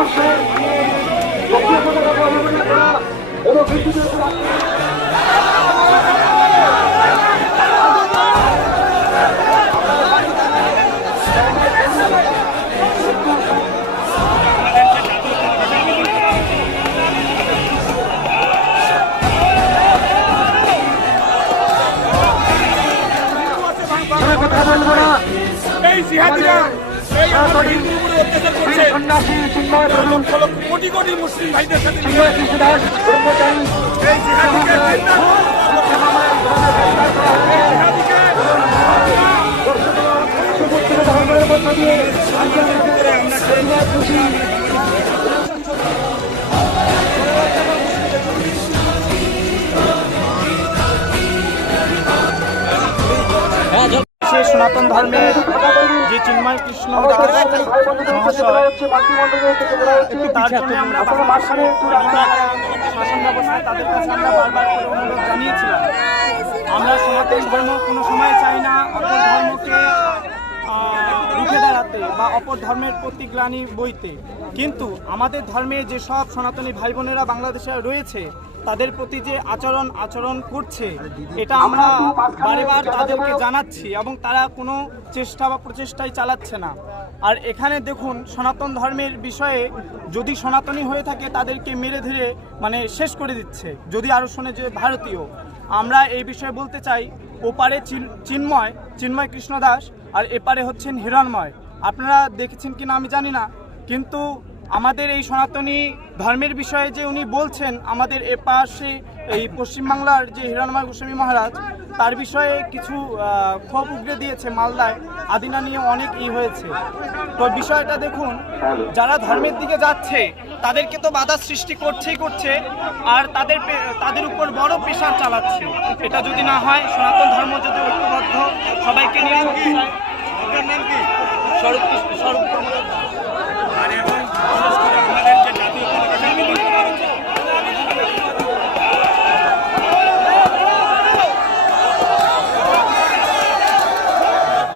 অবশ্যই জাতীয় পতাকা অবমাননা করা এবং বিদ্যুতের কথা বলবো না। এই জিহাদিরা এই আমাদের হিন্দুর উপরে অত্যাচার করছে। সন্ন্যাসী চিন্ময় লক্ষ লক্ষ কোটি কোটি মুসলিম ভাইদের সাথে মিলে চিন্ময় কৃষ্ণ দাস ব্রহ্মচারী এই জিহাদিকে জিন্দাবাদ। এই জিহাদিকে ধর্মের মধ্য দিয়ে সনাতন ধর্মের যে চিন্ময় কৃষ্ণ দাস মহাশয়, একটু তার জন্য আমরা বাংলাদেশের শাসন ব্যবস্থায় তাদের কাছে আমরা বারবার করে অনুরোধ জানিয়েছিলাম। আমরা সনাতন ধর্ম কোনো সময় চাই না অপর ধর্মকে রুখে দাঁড়াতে বা অপর ধর্মের প্রতি গ্লানি বইতে, কিন্তু আমাদের ধর্মে যেসব সনাতনী ভাই বোনেরা বাংলাদেশে রয়েছে তাদের প্রতি যে আচরণ করছে, এটা আমরা বারবার তাদেরকে জানাচ্ছি এবং তারা কোনো চেষ্টা বা প্রচেষ্টাই চালাচ্ছে না। আর এখানে দেখুন, সনাতন ধর্মের বিষয়ে যদি সনাতনী হয়ে থাকে তাদেরকে মেরে ধরে শেষ করে দিচ্ছে, যদি আরও শোনে যে ভারতীয়। আমরা এই বিষয়ে বলতে চাই, ওপারে চিন্ময় কৃষ্ণ দাস আর এপারে হচ্ছেন হিরণময়। আপনারা দেখেছেন কিনা আমি জানি না, কিন্তু আমাদের এই সনাতনী ধর্মের বিষয়ে যে উনি বলছেন, আমাদের এপাশে এই পশ্চিমবাংলার যে হিরণময় গোস্বামী মহারাজ, তার বিষয়ে কিছু ক্ষোভ উগরে দিয়েছে। মালদায় আদিনা নিয়ে অনেক হয়েছে। তো বিষয়টা দেখুন, যারা ধর্মের দিকে যাচ্ছে তাদেরকে তো বাধা সৃষ্টি করছে আর তাদের উপর বড় প্রেশার চালাচ্ছে। এটা যদি না হয়, সনাতন ধর্ম যদি ঐক্যবদ্ধ সবাইকে নিয়ে চলতে চায়,